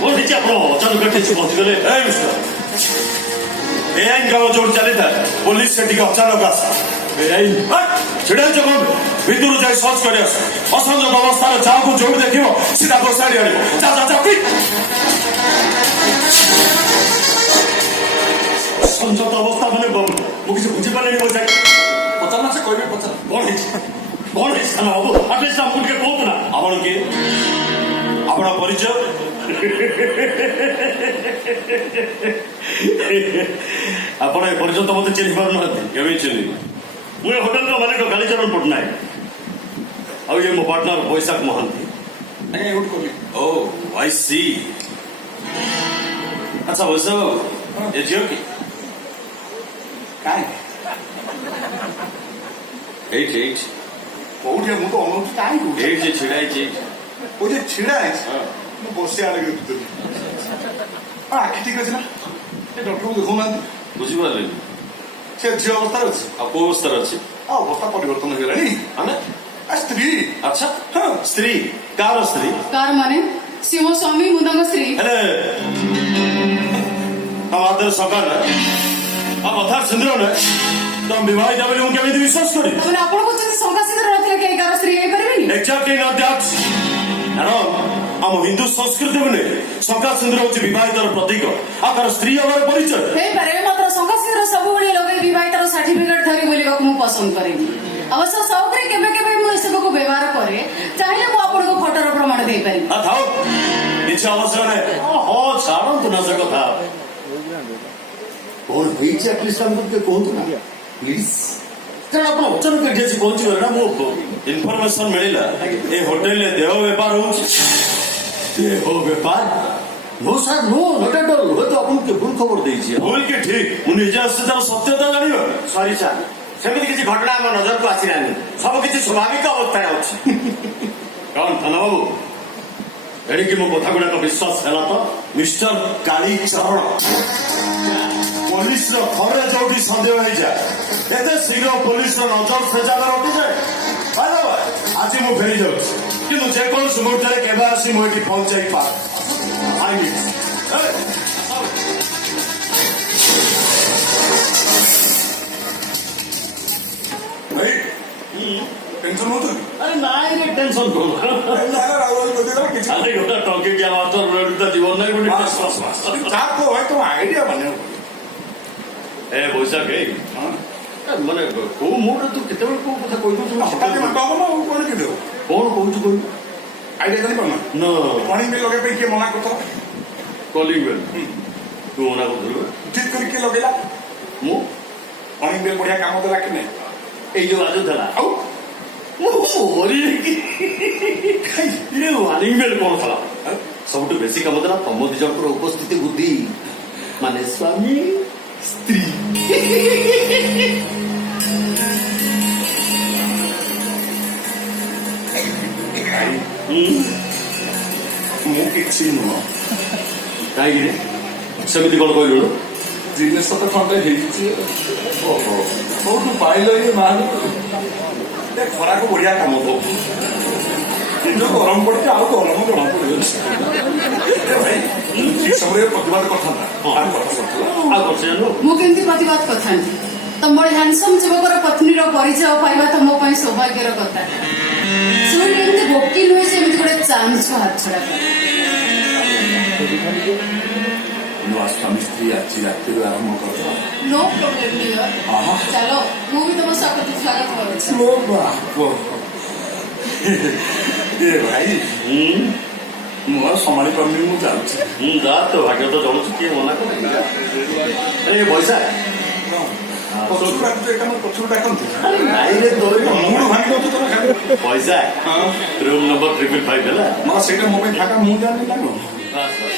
कौन है आप अचानक कैसे पहुंच गए बेआईन काम जो चली था पुलिस से अचानक आस बेआईन छिड़ा कौन भितर जाए सर्च कर असंजोग अवस्था जहाँ को जो देख सीधा बसाड़ी आने संजोग अवस्था मैंने मुझे बुझी पारे पचार ना से कह पचार कौन है हम आटलिस्ट आमको कहतु ना आपण किए आपण परिचय आपण एपर्यंत मत चिन्ह पार ना चिन्ह मुझे होटेल मालिक कालीचरण पट्टनायक आ मो पार्टनर बैशाख महांती ओ आई सी अच्छा वैसा ये झील की କୋଉଠି ମୁଁ ତ ଅନଉଛି କାହିଁ କୋଉଠି ଏଇଠି ଛିଡ଼ା ହେଇଛି କୋଉଠି ଛିଡ଼ା ହେଇଛି ମୁଁ ବସି ଆଡ଼େ ଭିତରେ ଆଖି ଠିକ ଅଛି ନା ଏ ଡକ୍ଟରକୁ ଦେଖଉନାହାନ୍ତି ବୁଝିପାରିଲେନି ସେ ଝିଅ ଅବସ୍ଥାରେ ଅଛି ଆଉ କୋଉ ଅବସ୍ଥାରେ ଅଛି ଆଉ ଅବସ୍ଥା ପରିବର୍ତ୍ତନ ହେଇଗଲାଣି ମାନେ ସ୍ତ୍ରୀ ଆଚ୍ଛା ହଁ ସ୍ତ୍ରୀ କାର ସ୍ତ୍ରୀ कार माने सिंह स्वामी मुदांग स्त्री ହେଲେ ଆମ ହାତରେ ସକାଳ ଆଉ କଥାର ସିନ୍ଦୁର ନୁହେଁ ତମ ବିବାହିତ ବୋଲି ମୁଁ କେମିତି ବିଶ୍ୱାସ କରିବି ମାନେ ଆପଣ କହୁଛନ୍ତି ଶଙ୍କା ସିନ୍ଦୁର ନଥିଲେ କେହି କାର ସ୍ତ୍ରୀ ହେଇପାରିବେନି ଏକ୍ଜାକ୍ଟଲି ନଟ୍ ଦ୍ୟାଟ୍ କାରଣ ଆମ ହିନ୍ଦୁ ସଂସ୍କୃତି ନୁହେଁ ଶଙ୍କା ସିନ୍ଦୁର ହେଉଛି ବିବାହିତର ପ୍ରତୀକ ଆଉ ତାର ସ୍ତ୍ରୀ ହେବାର ପରିଚୟ ହେଇପାରେ ମାତ୍ର ଶଙ୍କା ସିନ୍ଦୁର ସବୁବେଳେ ଲଗେଇ ବିବାହିତାର ସାର୍ଟିଫିକେଟ ଧରି ବୁଲିବାକୁ ମୁଁ ପସନ୍ଦ କରେନି ଅବଶ୍ୟ ସଉକରେ କେବେ କେବେ ମୁଁ ଏସବୁକୁ ବ୍ୟବହାର କରେ ଚାହିଁଲେ ମୁଁ ଆପଣଙ୍କୁ ଫଟୋର ପ୍ରମାଣ ଦେଇପାରିବି ଥାଉ କିଛି ଆବଶ୍ୟକ ନାହିଁ ହଁ ଛାଡ଼ନ୍ତୁ ନା ସେ କଥା କଣ ହେଇଛି ଆଟଲିଷ୍ଟ ଆମକୁ ଟିକେ କୁହନ୍ତୁ ନା ପ୍ଲିଜ କାରଣ ଆପଣ ଅଚାନକ ଏଠି ଆସି ପହଞ୍ଚିଗଲେ ନା ମୁଁ ଇନଫର୍ମେସନ ମିଳିଲା ଏ ହୋଟେଲରେ ଦେହ ବେପାର ହଉଛି ଦେହ ବେପାର no sir no not at all हुए तो आपको के भूल खबर देइछि भूल के ठीक मु निजे आसे तार सत्यता जानियो सॉरी सर सेमिति किछि घटना हम नजर को आसिलानी सब किछि स्वाभाविक अवस्था अछि कौन थाना बाबू एडी कि मो कथा गुडा का विश्वास हैला तो मिस्टर काली चरण पुलिस रो थरे जोटी संदेह होई जा एते शीघ्र पुलिस रो नजर से जगह रखि जाए बाय आज मु फेरी जाउ किंतु जे कोन सुमुर्तरे केबा आसी मो एटी पहुंचाई पा I need. भाई टेंशन होत अरे नाही रे टेंशन करू अरे गोटा टंकी क्या बात तो जीवन नाही कोणी ता को है तो आइडिया बने ए बोसा के माने को मूड तू केते बेल को कथा कहि तू हटाते मत बाबा कोन के देव कोन कहू तू आइडिया जानि पड़ना नो मॉर्निंग में लगे पे के मना करता कॉलिंग बेल तू मना कर दलु ठीक करके लगेला मु मॉर्निंग में बढ़िया काम देला कि नहीं ए जो आजो थला आउ मोरी ये वार्निंग बेल कोन थला सबटु बेसी काम देला तम दिजकर उपस्थिति बुद्धि माने स्वामी स्त्री ମୁଁ କିଛି ନୁହଁ କାହିଁକି ସେମିତି କ'ଣ କହିଲୁ ଜିନିଷ ତ ଖଣ୍ଡେ ହେଇଛି ଓହୋ କୋଉଠୁ ପାଇଲ ଇଏ ମାଲ ଖରାକୁ ବଢିଆ କାମ ଦଉ ଯୋଉ ଗରମ ପଡିଛି ଆଉ ଗରମ ଜଣା ପଡିଯାଉଛି ଭାଇ ଠିକ ସମୟରେ ପ୍ରତିବାଦ କରିଥାନ୍ତା ଆଉ କରୁଛୁ ମୁଁ କେମିତି ପ୍ରତିବାଦ କରିଥାନ୍ତି ତମ ଭଳି ହ୍ୟାଣ୍ଡସମ୍ ଯୁବକର ପତ୍ନୀର ପରିଚୟ ପାଇବା ତ ମୋ ପାଇଁ ସୌଭାଗ୍ୟର କଥା ଶୁଣି ଏମିତି ଭୋକି ନୁହେଁ ଯେ ଏମିତି ଗୋଟେ ଚାନ୍ସକୁ ହାତ ଛଡା ନୂଆ ସ୍ୱାମୀ ସ୍ତ୍ରୀ ଆଜି ରାତିରୁ ଆରମ୍ଭ କରିଦେବା नो प्रॉब्लम ଚାଲ ମୁଁ ବି ତମ ସ୍ୱାଗତ କରୁଛି ଏ ଭାଇ ମୁଁ ଆଉ ସମ୍ଭାଳି ପାରୁନି ମୁଁ ଯାଉଛି ଯା ତ ଭାଗ୍ୟ ତ ଜଣୁଛୁ କିଏ ମନା କରେ ଏ ପଇସା ପଛରୁ ଡାକନ୍ତୁ ନାଇଁରେ ତୋର ମୁଣ୍ଡ ଭାଙ୍ଗି ଦଉଛୁ ତୋର ଖାଲି ପଇସା ରୁମ୍ ନମ୍ବର 555 ହେଲା ସେଇଟା ମୋ ପାଇଁ ଫାଙ୍କା ମୁଁ ଜାଣିନି ନା ବାସ୍